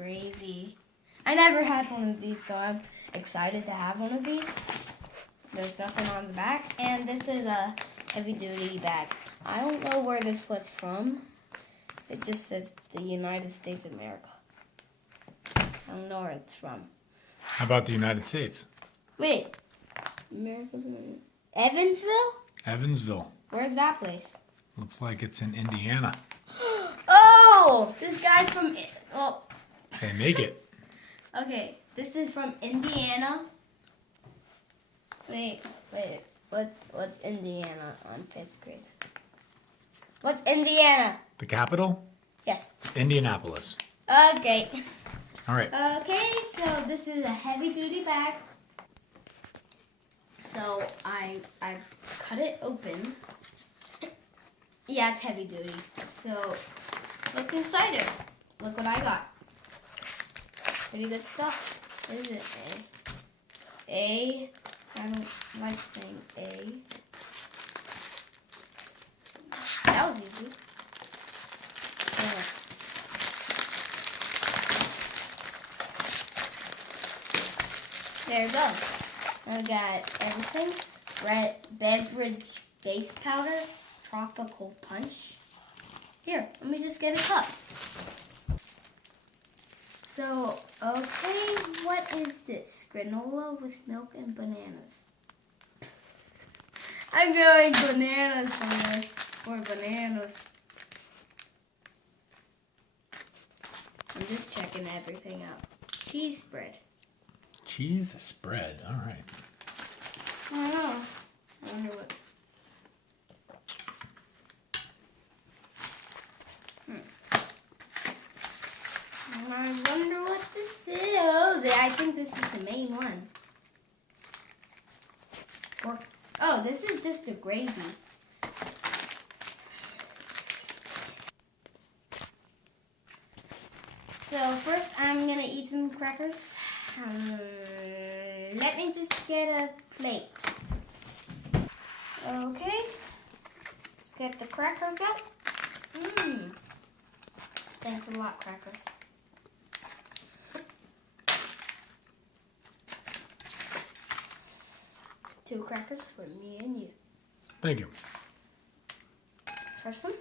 gravy. I never had one of these, so I'm excited to have one of these. There's nothing on the back, and this is a heavy-duty bag. I don't know where this was from. It just says the United States of America. I don't know where it's from. How about the United States? Wait. America? Evansville? Evansville. Where's that place? Looks like it's in Indiana. Oh! This guy's from... Oh. Hey, make it. Okay, this is from Indiana. Wait. What's Indiana on 5th grade? What's Indiana? The capital? Yes. Indianapolis. Okay. All right. Okay, so this is a heavy-duty bag. So I cut it open. Yeah, it's heavy-duty. So look inside it. Look what I got. Pretty good stuff. What is it? A. I don't like saying A. That was easy. Yeah. There we go. I got everything. Red beverage base powder, tropical punch. Here, let me just get a cup. So, okay, what is this? Granola with milk and bananas. I'm going bananas from this. Or bananas. I'm just checking everything out. Cheese spread. Cheese spread. All right. I don't know. I wonder what. I wonder what this is. Oh, I think this is the main one. Or, oh, this is just a gravy. So first I'm going to eat some crackers. Let me just get a plate. Okay. Get the crackers out. Thanks a lot, crackers. Two crackers for me and you. Thank you. First one.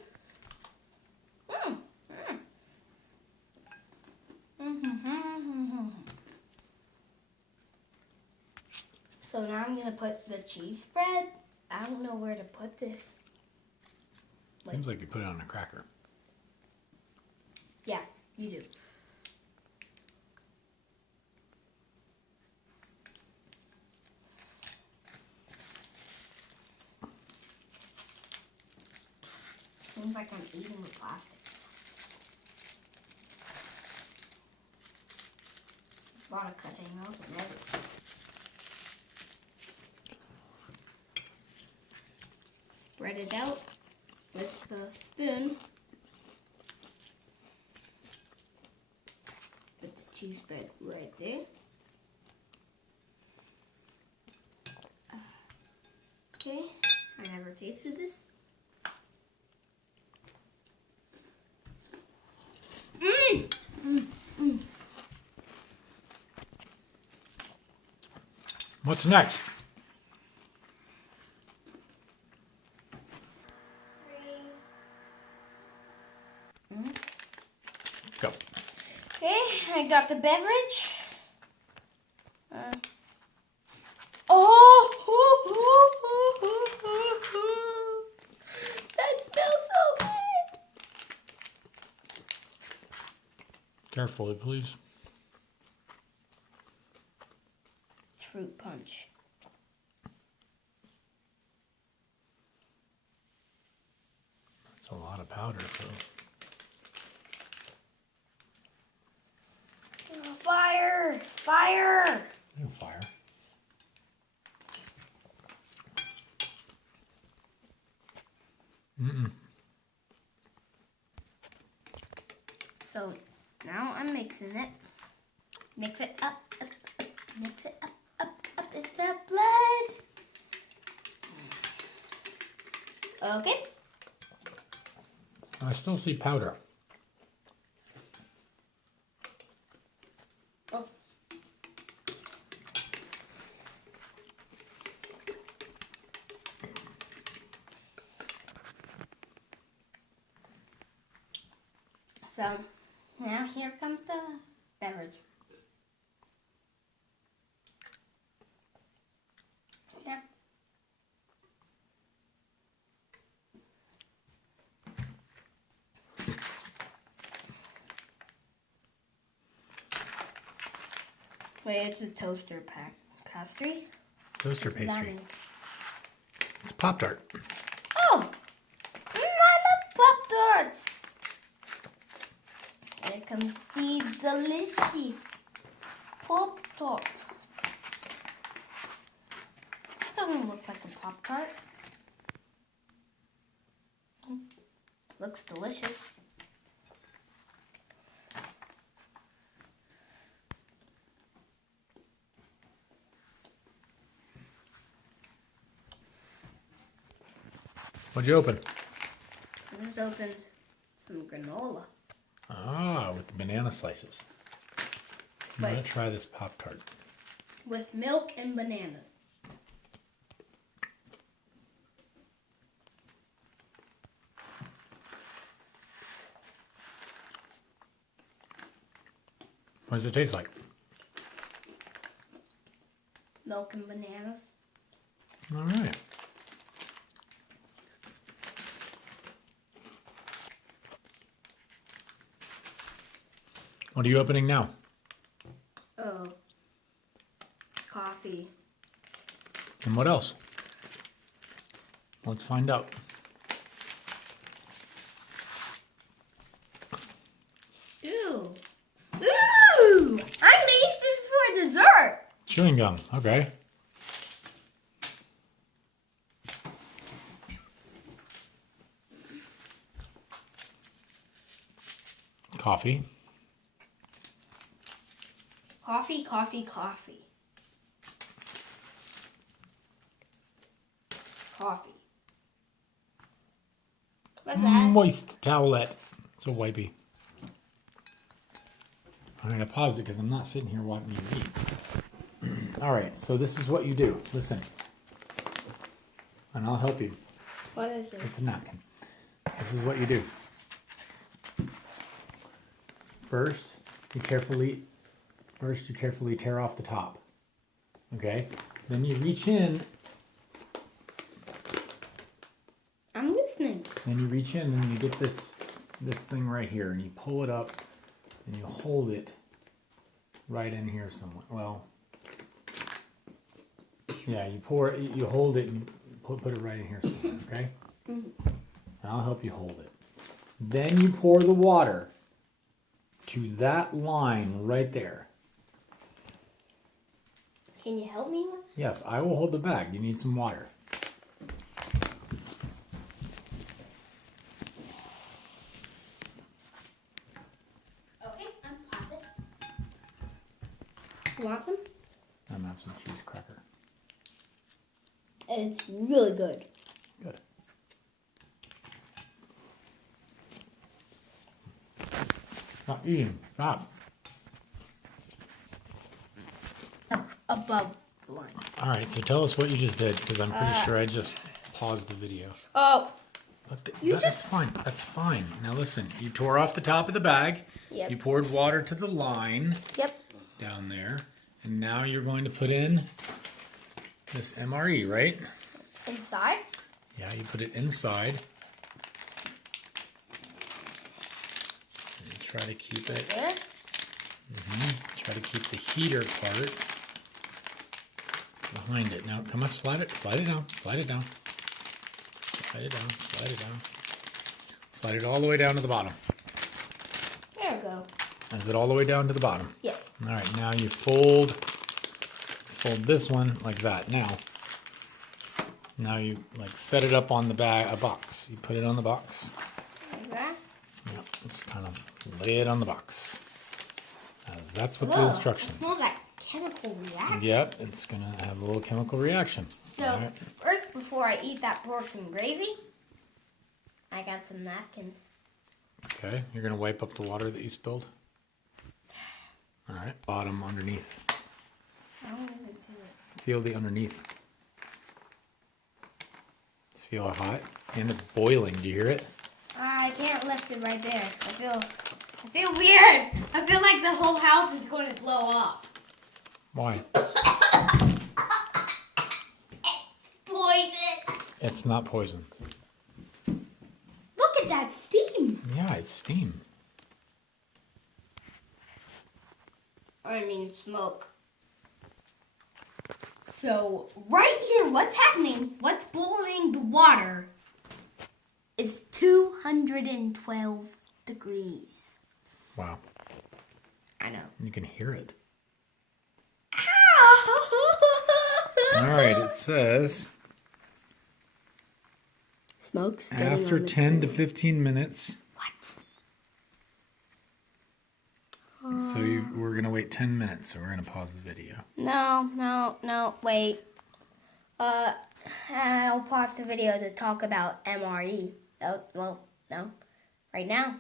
So now I'm going to put the cheese spread. I don't know where to put this. Seems like you put it on a cracker. Yeah, you do. Seems like I'm eating with plastic. A lot of cutting out and everything. Spread it out with the spoon. Put the cheese spread right there. Okay, I never tasted this. What's next? Go. Okay, I got the beverage. That smells so good. Carefully, please. It's fruit punch. That's a lot of powder, so. Fire! Fire! No fire. So now I'm mixing it. Mix it up, mix it up. It's a blood. Okay. I still see powder. So now here comes the beverage. Yeah. Wait, it's a toaster pastry? Toaster What does that pastry. mean? It's Pop-Tart. Oh! I love Pop-Tarts! Here comes the delicious Pop-Tart. It doesn't look like a Pop-Tart. It looks delicious. What'd you open? I just opened some granola. Ah, with the banana slices. I'm Wait. gonna try this Pop-Tart. With milk and bananas. What does it taste like? Milk and bananas. All right. What are you opening now? Oh. Coffee. And what else? Let's find out. Ew. Ooh! I made this for dessert! Chewing gum. Okay. Coffee. Coffee, coffee, coffee. Coffee. What's that? Moist towelette. So wipey. All right, I paused it because I'm not sitting here watching you eat. All right, so this is what you do. Listen. And I'll help you. What is this? It's a napkin. This is what you do. First, you carefully tear off the top. Okay? Then you reach in. I'm listening. Then you reach in and you get this thing right here and you pull it up and you hold it right in here somewhere. Well, yeah, you hold it and you put it right in here somewhere, okay? And I'll help you hold it. Then you pour the water to that line right there. Can you help me with? Yes, I will hold the bag. You need some water. Okay, I'm popping. You want some? I'm have some cheese cracker. It's really good. Good. Stop eating. Stop. Above the line. All right, so tell us what you just did, because I'm pretty sure I just paused the video. Oh. That's fine. That's fine. Now listen, you tore off the top of the bag. Yep. You poured water to the line Yep. down there. And now you're going to put in this MRE, right? Inside? Yeah, you put it inside. And try to keep it. There. Try to keep the heater part behind it. Now, come on, slide it down, slide it down. Slide it down, slide it down. Slide it all the way down to the bottom. There we go. Is it all the way down to the bottom? Yes. All right, now you fold this one like that. Now you like set it up on the bag, a box. You put it on the box. Like that. Yep, just kind of lay it on the box. As that's what Whoa, the instructions. It smells like chemical reaction. Yep, it's gonna have a little chemical reaction. So All right. first, before I eat that pork and gravy, I got some napkins. Okay, you're gonna wipe up the water that you spilled. All right, bottom underneath. I don't even feel it. Feel the underneath. It's feel hot and it's boiling. Do you hear it? I can't lift it right there. I feel I feel weird. I feel like the whole house is going to blow up. Why? Poison. It's not poison. Look at that steam. Yeah, it's steam. I mean smoke. So right here, what's happening? What's boiling the water? It's 212 degrees. Wow. I know. You can hear it. Ow! All right, it says Smoke's after 10 to 15 minutes. What? So we're going to wait 10 minutes, so we're going to pause the video. No, wait. I'll pause the video to talk about MRE. Oh, well, no. Right now.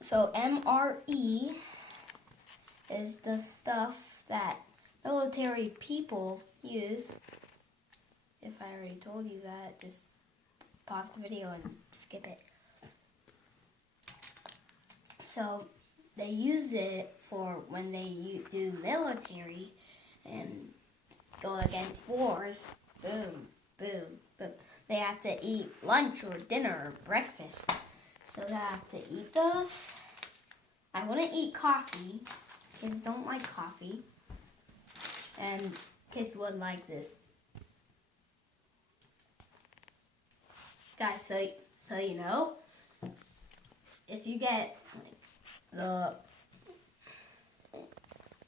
So MRE is the stuff that military people use. If I already told you that, just pause the video and skip it. So they use it for when they do military and go against wars. Boom, boom, boom. They have to eat lunch or dinner or breakfast. So they have to eat those. I wouldn't eat coffee. Kids don't like coffee. And kids would like this. Guys, so you know, if you get the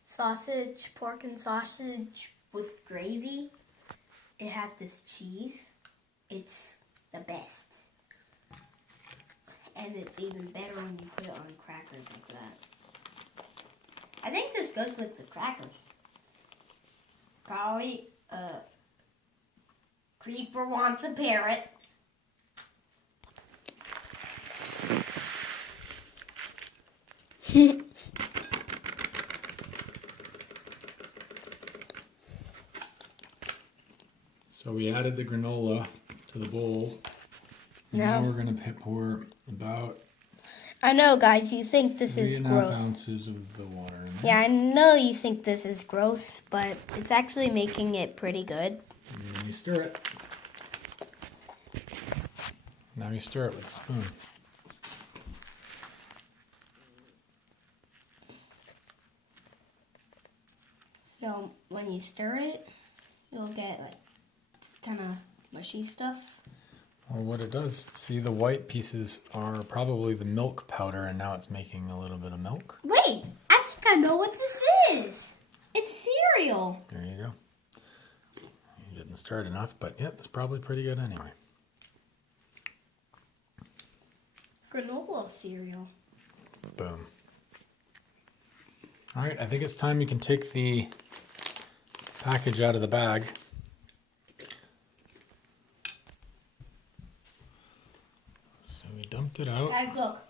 sausage, pork and sausage with gravy, it has this cheese. It's the best. And it's even better when you put it on crackers like that. I think this goes with the crackers. Probably Creeper wants a parrot. So we added the granola to the bowl. Now we're going to pour about I know, guys, you think this is 3.5 gross. ounces of the water in there. Yeah, I know you think this is gross, but it's actually making it pretty good. And then you stir it. Now you stir it with a spoon. So when you stir it, you'll get like kind of mushy stuff. Well, what it does, see the white pieces are probably the milk powder, and now it's making a little bit of milk. Wait, I think I know what this is. It's cereal. There you go. You didn't stir it enough, but yep, it's probably pretty good anyway. Granola cereal. Boom. All right, I think it's time you can take the package out of the bag. So we dumped it out. Guys, look.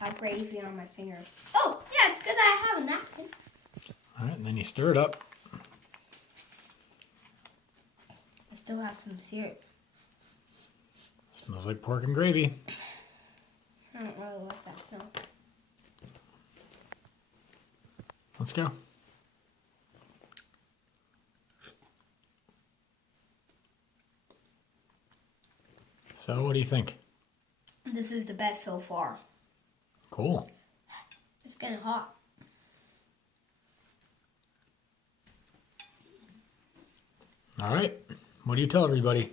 I have gravy on my fingers. Oh, yeah, it's good that I have a napkin. All right, and then you stir it up. I still have some syrup. Smells like pork and gravy. I don't really like that smell. Let's go. So, what do you think? This is the best so far. Cool. It's getting hot. All right. What do you tell everybody?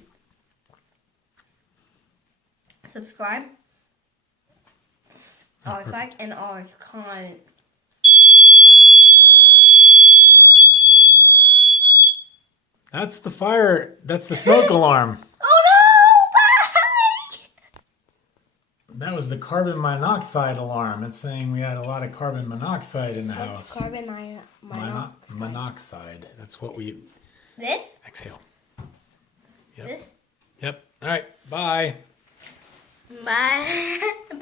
Subscribe. Always perfect. like and always comment. That's the fire. That's the smoke alarm. Oh no! That was the carbon monoxide alarm. It's saying we had a lot of carbon monoxide in the What's house. carbon monoxide? Monoxide. That's what we This? exhale. Yep. This? Yep. All right. Bye. Bye. Bye.